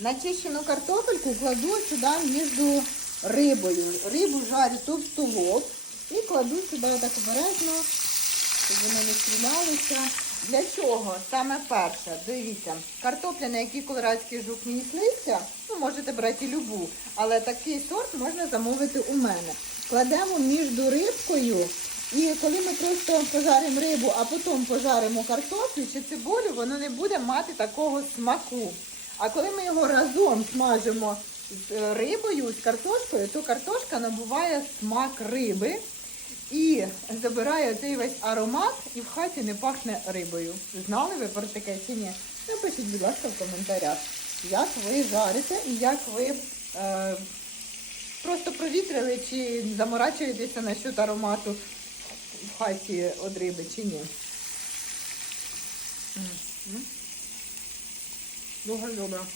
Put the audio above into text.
Начищену картопельку кладу сюди між рибою. Рибу жарю товстолоб і кладу сюди так обережно, щоб вони не стрілялися. Для чого? Саме перше, дивіться, картопля, на якій колорадський жук мені листя, ну можете брати любу, але такий сорт можна замовити у мене. Кладемо між рибкою, і коли ми просто пожаримо рибу, а потім пожаримо картоплю чи цибулю, воно не буде мати такого смаку. А коли ми його разом смажимо з е, рибою, з картошкою, то картошка набуває смак риби і забирає цей весь аромат, і в хаті не пахне рибою. Знали ви про таке чи ні? Напишіть, будь ласка, в коментарях, як ви жарите і як ви е, просто провітрили чи заморачуєтеся насчет аромату в хаті від риби чи ні. 有，还是有呢？